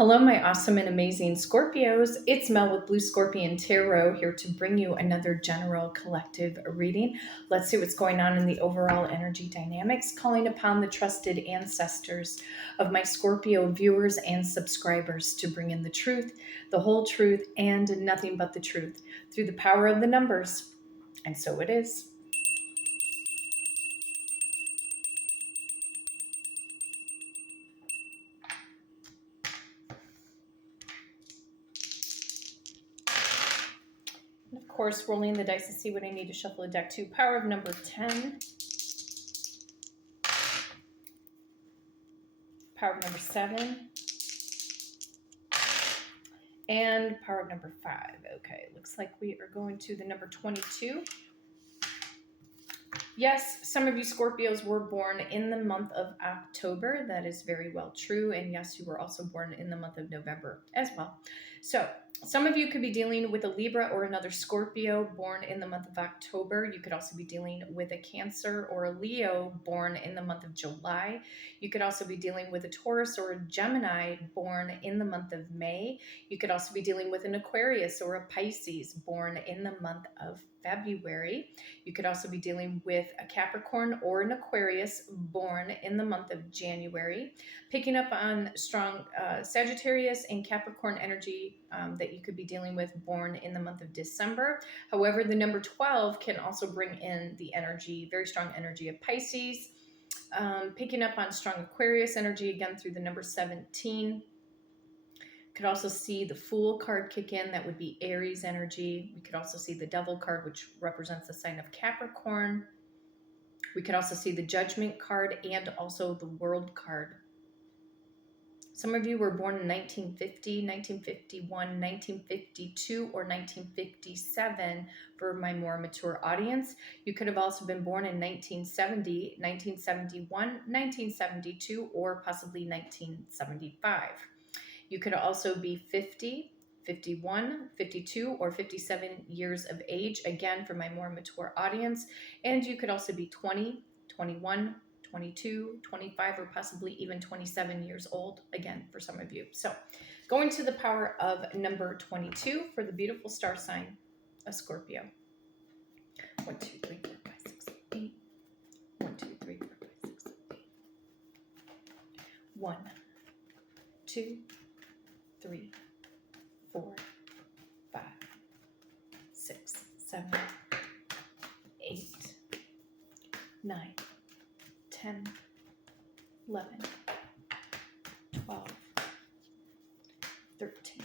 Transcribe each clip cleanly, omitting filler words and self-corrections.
Hello, my awesome and amazing Scorpios. It's Mel with Blue Scorpion Tarot here to bring you another general collective reading. Let's see what's going on in the overall energy dynamics, calling upon the trusted ancestors of my Scorpio viewers and subscribers to bring in the truth, the whole truth, and nothing but the truth through the power of the numbers. And so it is. And of course, rolling the dice to see what I need to shuffle a deck to. Power of number 10. Power of number 7. And power of number 5. Okay, looks like we are going to the number 22. Yes, some of you Scorpios were born in the month of October. That is very well true. And yes, you were also born in the month of November as well. So some of you could be dealing with a Libra or another Scorpio born in the month of October. You could also be dealing with a Cancer or a Leo born in the month of July. You could also be dealing with a Taurus or a Gemini born in the month of May. You could also be dealing with an Aquarius or a Pisces born in the month of February. You could also be dealing with a Capricorn or an Aquarius born in the month of January. Picking up on strong Sagittarius and Capricorn energy that you could be dealing with born in the month of December. However, the number 12 can also bring in the energy, very strong energy of Pisces. Picking up on strong Aquarius energy again through the number 17. Could also see the Fool card kick in. That would be Aries energy. We could also see the Devil card, which represents the sign of Capricorn. We could also see the Judgment card and also the World card. Some of you were born in 1950, 1951, 1952, or 1957 for my more mature audience. You could have also been born in 1970, 1971, 1972, or possibly 1975. You could also be 50, 51, 52, or 57 years of age, again, for my more mature audience. And you could also be 20, 21, 22, 25, or possibly even 27 years old, again, for some of you. So going to the power of number 22 for the beautiful star sign of Scorpio. 1, 2, 3, 4, 5, 6, 8. 1, 2, 3, 4, 5, 6, 8. 1, 2, 3, 4, 5, 6, 7, 8, 9, 10, 11, 12, 13,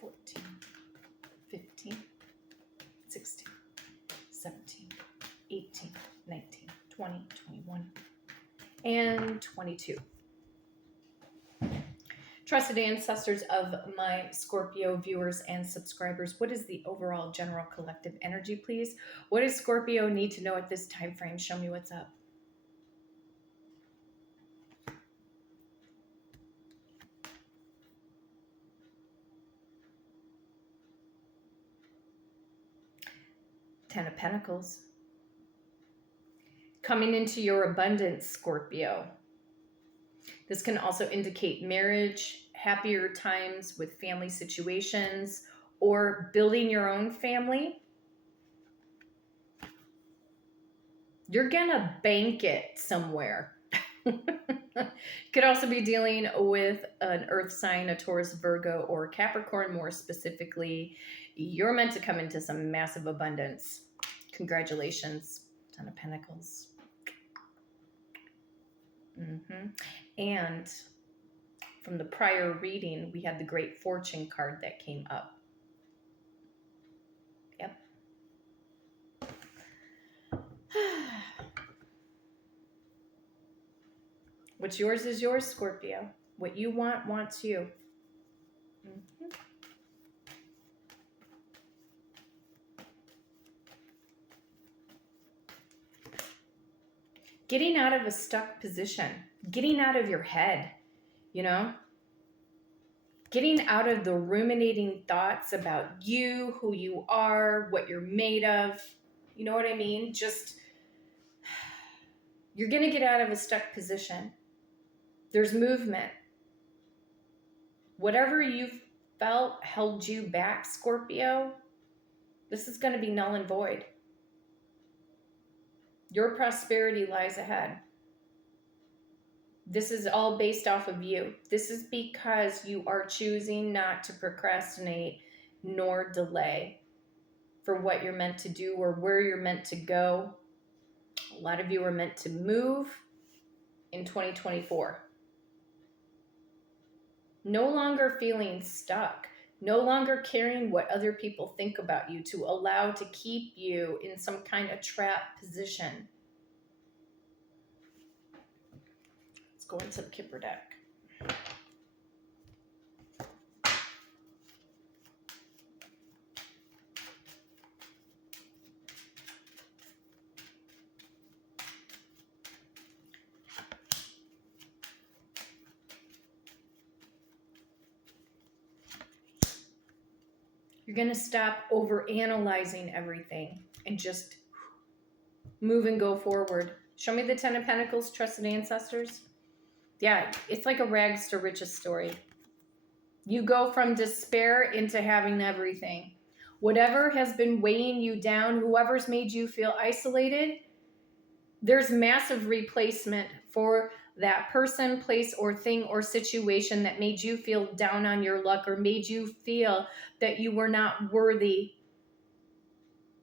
14, 15, 16, 17, 18, 19, 20, 21, and 22. Trusted ancestors of my Scorpio viewers and subscribers, what is the overall general collective energy, please? What does Scorpio need to know at this time frame? Show me what's up. Ten of Pentacles. Coming into your abundance, Scorpio. This can also indicate marriage, happier times with family situations, or building your own family. You're gonna bank it somewhere. Could also be dealing with an earth sign, a Taurus, Virgo, or Capricorn. More specifically, you're meant to come into some massive abundance. Congratulations. Ten of Pentacles. And from the prior reading, we had the Great Fortune card that came up. Yep. What's yours is yours, Scorpio. What you want wants you. Getting out of a stuck position. Getting out of your head, you know? Getting out of the ruminating thoughts about you, who you are, what you're made of. You know what I mean? Just, you're going to get out of a stuck position. There's movement. Whatever you felt held you back, Scorpio, this is going to be null and void. Your prosperity lies ahead. This is all based off of you. This is because you are choosing not to procrastinate nor delay for what you're meant to do or where you're meant to go. A lot of you are meant to move in 2024. No longer feeling stuck. No longer caring what other people think about you to allow to keep you in some kind of trap position. Let's go into the Kipper deck. You're going to stop over-analyzing everything and just move and go forward. Show me the Ten of Pentacles, trusted ancestors. Yeah, it's like a rags to riches story. You go from despair into having everything. Whatever has been weighing you down, whoever's made you feel isolated, there's massive replacement for that person, place, or thing or situation that made you feel down on your luck or made you feel that you were not worthy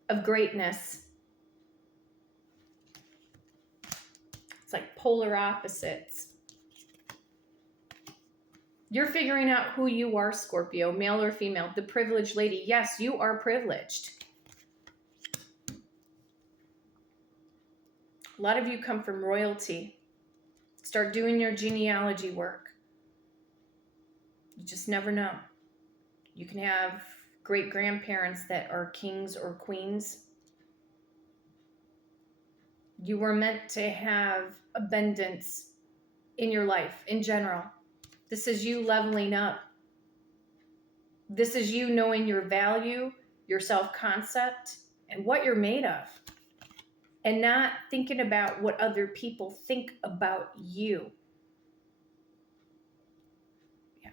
of greatness. It's like polar opposites. You're figuring out who you are, Scorpio, male or female, the privileged lady. Yes, you are privileged. A lot of you come from royalty. Start doing your genealogy work. You just never know. You can have great-grandparents that are kings or queens. You were meant to have abundance in your life in general. This is you leveling up. This is you knowing your value, your self-concept, and what you're made of. And not thinking about what other people think about you. Yeah.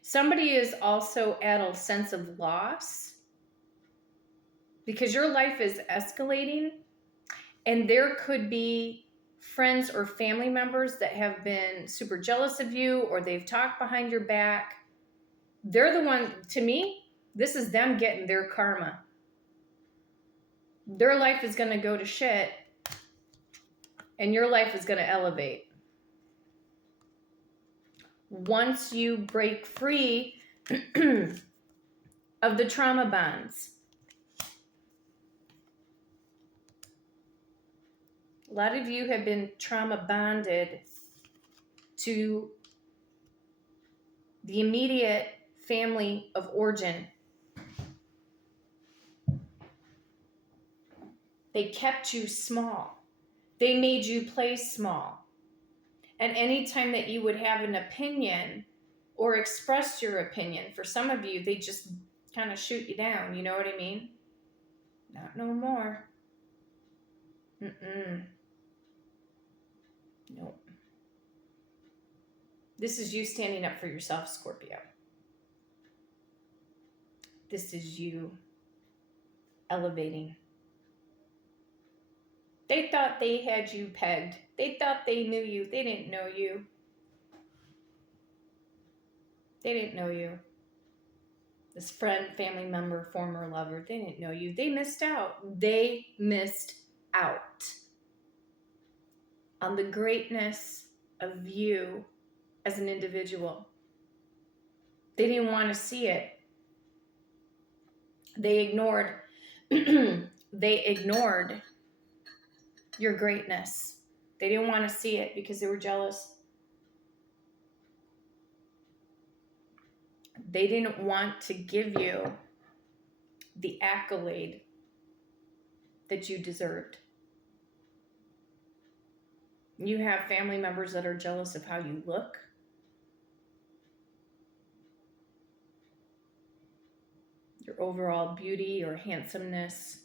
Somebody is also at a sense of loss because your life is escalating, and there could be friends or family members that have been super jealous of you, or they've talked behind your back. They're the one, to me, this is them getting their karma. Their life is going to go to shit, and your life is going to elevate. Once you break free of the trauma bonds. A lot of you have been trauma bonded to the immediate family of origin. They kept you small. They made you play small. And anytime that you would have an opinion or express your opinion, for some of you, they just kind of shoot you down. You know what I mean? Not no more. Nope. This is you standing up for yourself, Scorpio. This is you elevating. They thought they had you pegged. They thought they knew you. They didn't know you. They didn't know you. This friend, family member, former lover, they didn't know you. They missed out. They missed out on the greatness of you as an individual. They didn't want to see it. They ignored your greatness. They didn't want to see it because they were jealous. They didn't want to give you the accolade that you deserved. You have family members that are jealous of how you look. Your overall beauty or handsomeness.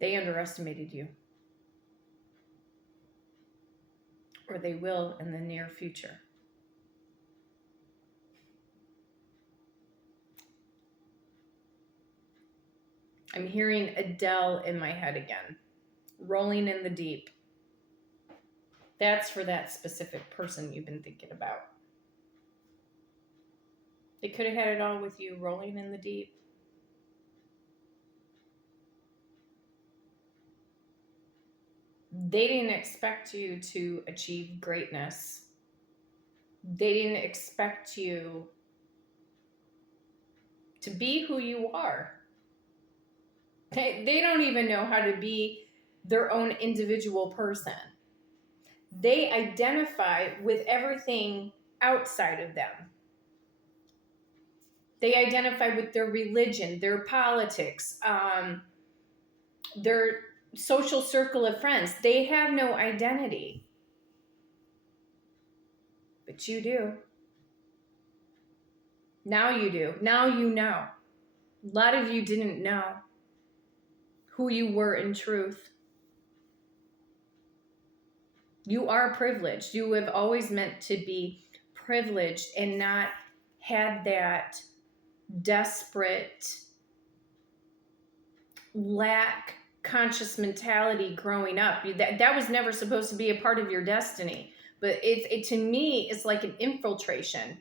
They underestimated you. Or they will in the near future. I'm hearing Adele in my head again. Rolling in the deep. That's for that specific person you've been thinking about. They could have had it all with you, rolling in the deep. They didn't expect you to achieve greatness. They didn't expect you to be who you are. They don't even know how to be their own individual person. They identify with everything outside of them. They identify with their religion, their politics, their social circle of friends. They have no identity. But you do. Now you do. Now you know. A lot of you didn't know who you were in truth. You are privileged. You have always meant to be privileged and not had that desperate lack conscious mentality growing up. That was never supposed to be a part of your destiny. But it to me, it's like an infiltration.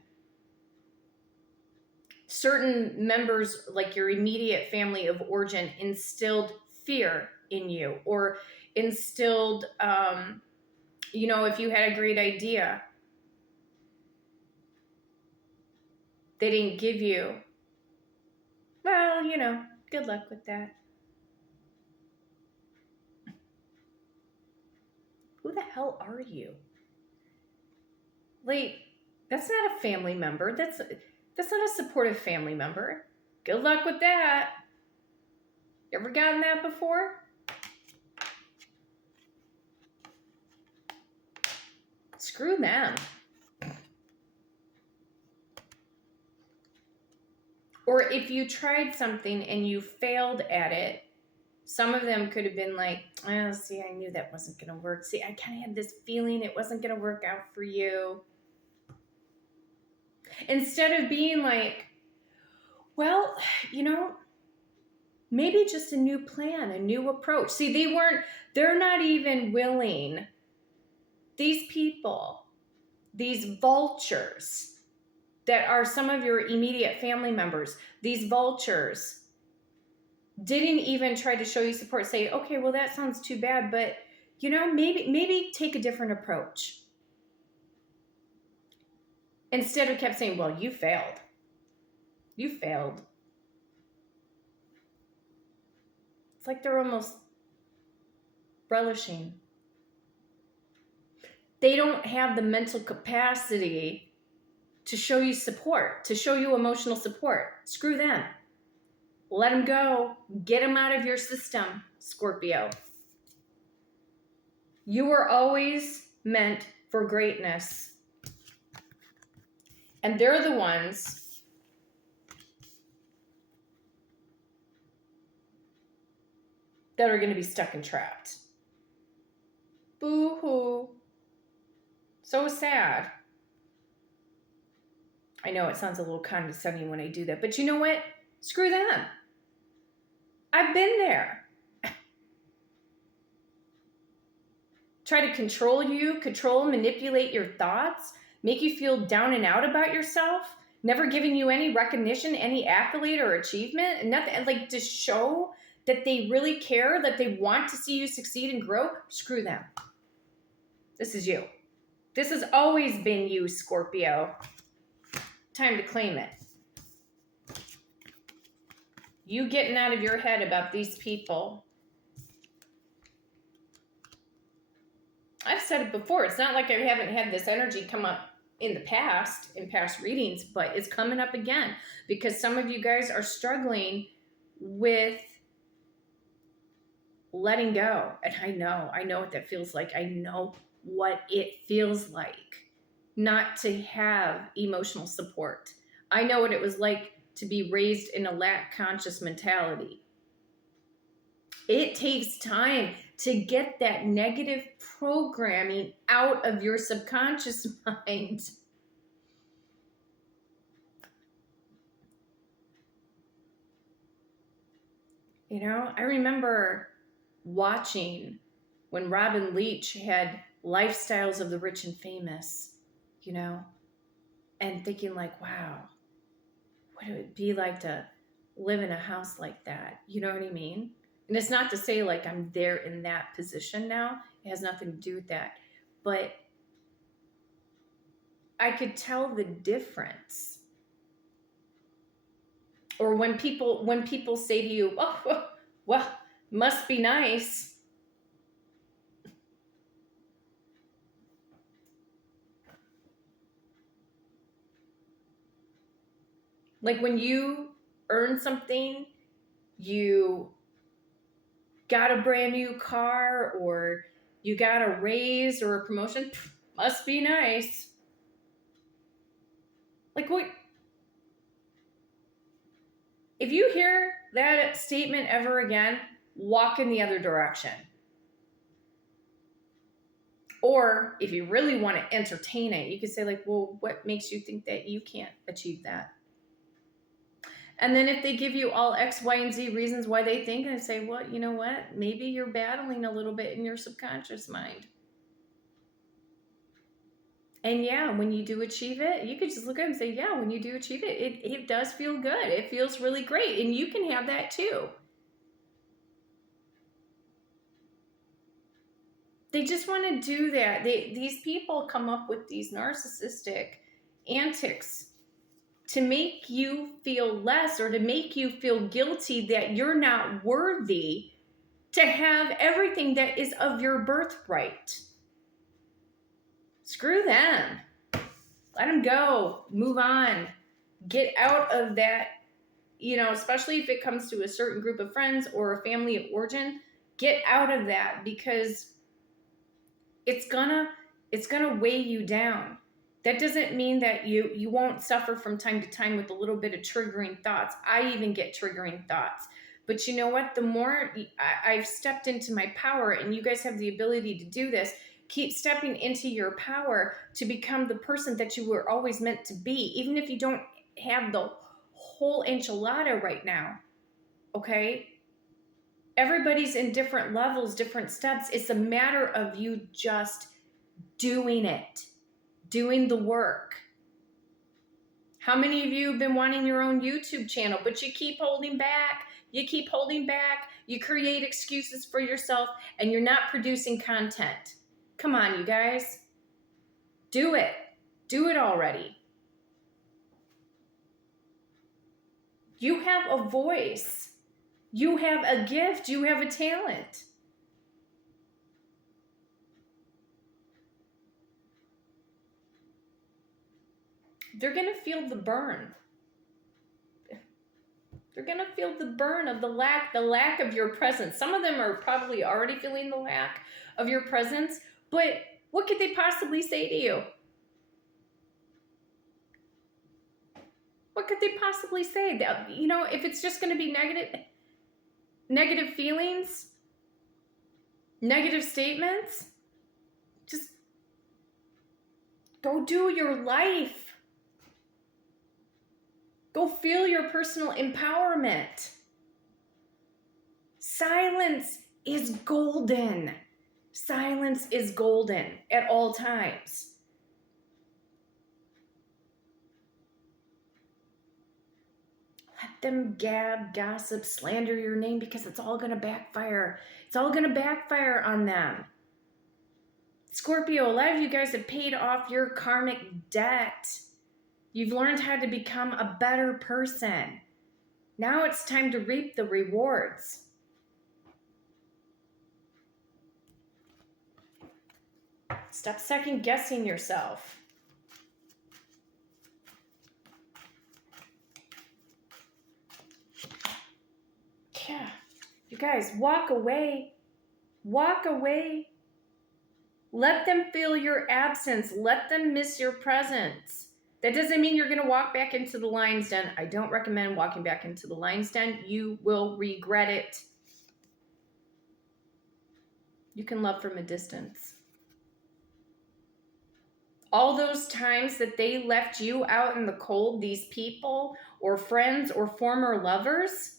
Certain members, like your immediate family of origin, instilled fear in you, or instilled, if you had a great idea, they didn't give you, well, good luck with that. Who the hell are you? Like, that's not a family member. That's not a supportive family member. Good luck with that. You ever gotten that before? Screw them. Or if you tried something and you failed at it, some of them could have been like, oh, see, I knew that wasn't going to work. See, I kind of had this feeling it wasn't going to work out for you. Instead of being like, well, maybe just a new plan, a new approach. See, they're not even willing. These people, these vultures that are some of your immediate family members, these vultures didn't even try to show you support. Say, okay, well, that sounds too bad, but maybe take a different approach. Instead of kept saying, well, you failed. You failed. It's like they're almost relishing. They don't have the mental capacity to show you support, to show you emotional support. Screw them. Let them go. Get them out of your system, Scorpio. You were always meant for greatness. And they're the ones that are going to be stuck and trapped. Boo-hoo. So sad. I know it sounds a little condescending when I do that, but you know what? Screw them. I've been there. Try to control you, manipulate your thoughts, make you feel down and out about yourself, never giving you any recognition, any accolade or achievement, and nothing, like, to show that they really care, that they want to see you succeed and grow. Screw them. This is you. This has always been you, Scorpio. Time to claim it. You getting out of your head about these people. I've said it before. It's not like I haven't had this energy come up in past readings, but it's coming up again because some of you guys are struggling with letting go. And I know what that feels like. I know what it feels like not to have emotional support. I know what it was like to be raised in a lack conscious mentality. It takes time to get that negative programming out of your subconscious mind. You know, I remember watching when Robin Leach had Lifestyles of the Rich and Famous, you know, and thinking like, wow, what would it be like to live in a house like that? You know what I mean? And it's not to say like I'm there in that position now. It has nothing to do with that. But I could tell the difference. Or when people say to you, "Oh, well, must be nice." Like when you earn something, you got a brand new car or you got a raise or a promotion, must be nice. Like what? If you hear that statement ever again, walk in the other direction. Or if you really want to entertain it, you could say like, well, what makes you think that you can't achieve that? And then if they give you all X, Y, and Z reasons why they think, and say, well, you know what? Maybe you're battling a little bit in your subconscious mind. And yeah, when you do achieve it, you could just look at it and say, yeah, when you do achieve it, it does feel good. It feels really great. And you can have that too. They just want to do that. These people come up with these narcissistic antics to make you feel less or to make you feel guilty that you're not worthy to have everything that is of your birthright. Screw them. Let them go. Move on. Get out of that, you know, especially if it comes to a certain group of friends or a family of origin. Get out of that because it's gonna weigh you down. That doesn't mean that you won't suffer from time to time with a little bit of triggering thoughts. I even get triggering thoughts. But you know what? The more I've stepped into my power, and you guys have the ability to do this, keep stepping into your power to become the person that you were always meant to be, even if you don't have the whole enchilada right now. Okay? Everybody's in different levels, different steps. It's a matter of you just doing it, doing the work. How many of you have been wanting your own YouTube channel, but you keep holding back? You keep holding back. You create excuses for yourself, and you're not producing content. Come on, you guys. Do it. Do it already. You have a voice. You have a gift. You have a talent. They're going to feel the burn. They're going to feel the burn of the lack of your presence. Some of them are probably already feeling the lack of your presence, but what could they possibly say to you? What could they possibly say? You know, if it's just going to be negative feelings, negative statements, just go do your life. Go feel your personal empowerment. Silence is golden. Silence is golden at all times. Let them gab, gossip, slander your name because it's all going to backfire. It's all going to backfire on them. Scorpio, a lot of you guys have paid off your karmic debt. You've learned how to become a better person. Now it's time to reap the rewards. Stop second guessing yourself. Yeah. You guys, walk away. Walk away. Let them feel your absence. Let them miss your presence. That doesn't mean you're going to walk back into the lion's den. I don't recommend walking back into the lion's den. You will regret it. You can love from a distance. All those times that they left you out in the cold, these people or friends or former lovers,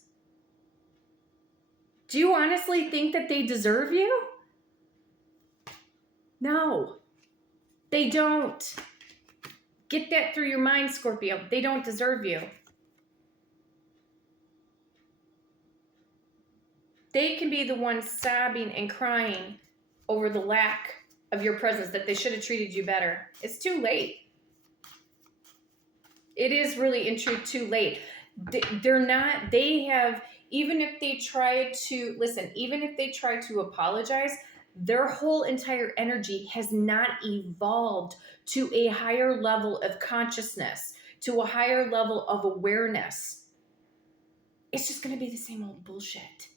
Do you honestly think that they deserve you? No, they don't. Get that through your mind, Scorpio. They don't deserve you. They can be the ones sobbing and crying over the lack of your presence, that they should have treated you better. It's too late. It is really in truth too late. They're not, they have, even if they try to, listen, even if they try to apologize, their whole entire energy has not evolved to a higher level of consciousness, to a higher level of awareness. It's just going to be the same old bullshit.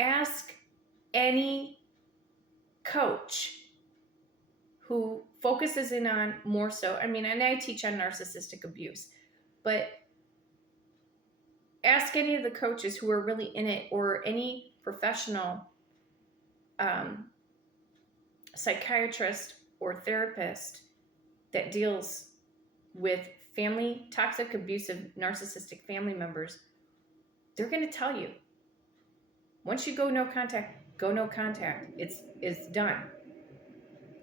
Ask any coach who focuses in on more so, I mean, and I teach on narcissistic abuse, but ask any of the coaches who are really in it, or any professional psychiatrist or therapist that deals with family, toxic, abusive, narcissistic family members. They're going to tell you, once you go no contact, go no contact. It's done.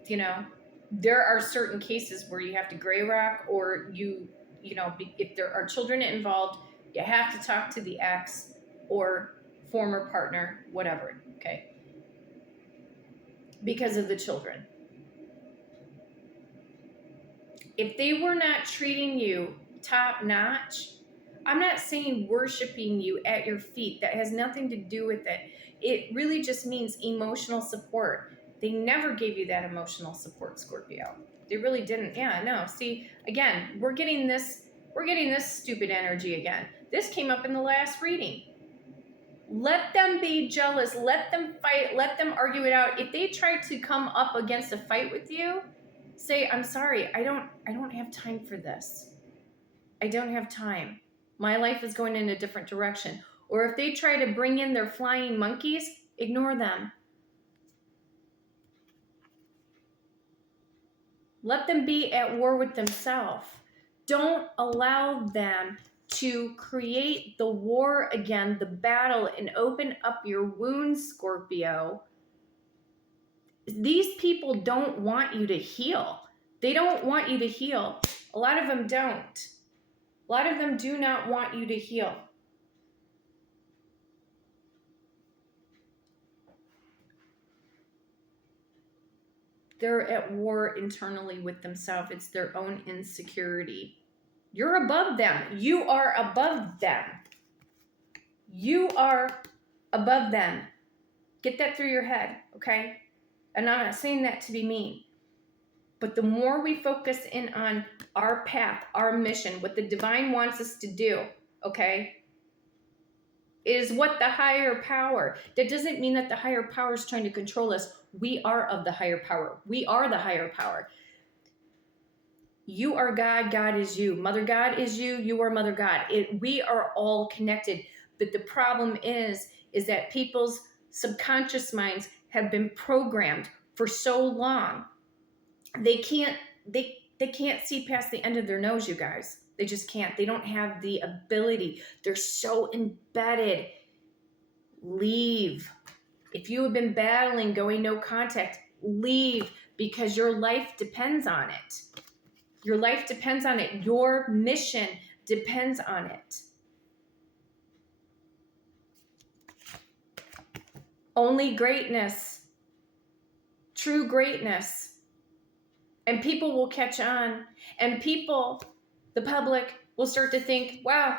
You know, there are certain cases where you have to gray rock, or you know, if there are children involved, you have to talk to the ex or former partner, whatever, okay? Because of the children. If they were not treating you top notch, I'm not saying worshiping you at your feet. That has nothing to do with it. It really just means emotional support. They never gave you that emotional support, Scorpio. They really didn't. Yeah, no. See, again, we're getting this stupid energy again. This came up in the last reading. Let them be jealous. Let them fight. Let them argue it out. If they try to come up against a fight with you, say, I'm sorry, I don't have time for this. I don't have time. My life is going in a different direction. Or if they try to bring in their flying monkeys, ignore them. Let them be at war with themselves. Don't allow them to create the war again, the battle, and open up your wounds, Scorpio. These people don't want you to heal. They don't want you to heal. A lot of them don't. A lot of them do not want you to heal. They're at war internally with themselves. It's their own insecurity. You're above them. You are above them. You are above them. Get that through your head, okay? And I'm not saying that to be mean. But the more we focus in on our path, our mission, what the divine wants us to do, okay, is what the higher power. That doesn't mean that the higher power is trying to control us. We are of the higher power. We are the higher power. You are God. God is you. Mother God is you. You are Mother God. We are all connected. But the problem is that people's subconscious minds have been programmed for so long. They can't see past the end of their nose, you guys. They just can't. They don't have the ability. They're so embedded. Leave. If you have been battling going no contact, leave, because your life depends on it. Your life depends on it. Your mission depends on it. Only greatness, true greatness. And people will catch on, and people, the public, will start to think, wow,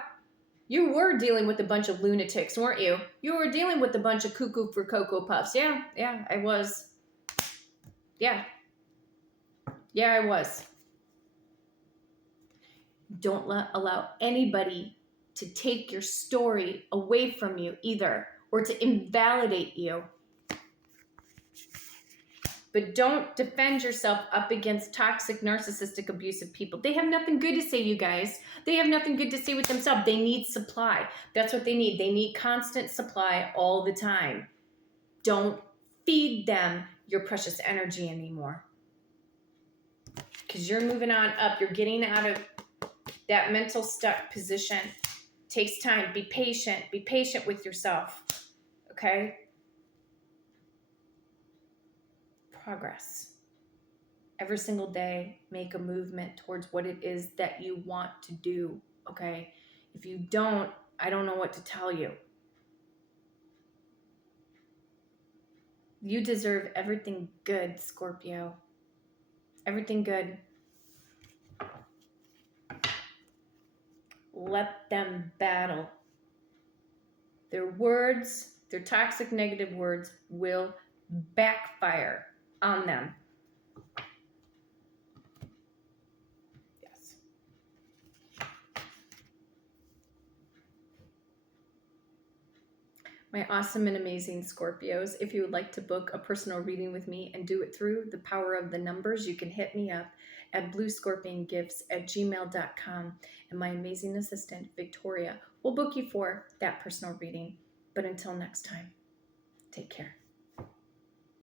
you were dealing with a bunch of lunatics, weren't you? You were dealing with a bunch of cuckoo for Cocoa Puffs. Yeah, I was. Yeah, I was. Don't allow anybody to take your story away from you either, or to invalidate you. But don't defend yourself up against toxic, narcissistic, abusive people. They have nothing good to say, you guys. They have nothing good to say with themselves. They need supply. That's what they need. They need constant supply all the time. Don't feed them your precious energy anymore. Because you're moving on up. You're getting out of that mental stuck position. takes time. Be patient. Be patient with yourself. Okay? Progress. Every single day, make a movement towards what it is that you want to do. Okay? If you don't, I don't know what to tell you. You deserve everything good, Scorpio. Everything good. Let them battle. Their words, their toxic negative words will backfire on them. Yes. My awesome and amazing Scorpios, if you would like to book a personal reading with me and do it through the power of the numbers, you can hit me up at bluescorpiongifts@gmail.com, and my amazing assistant, Victoria, will book you for that personal reading. But until next time, take care.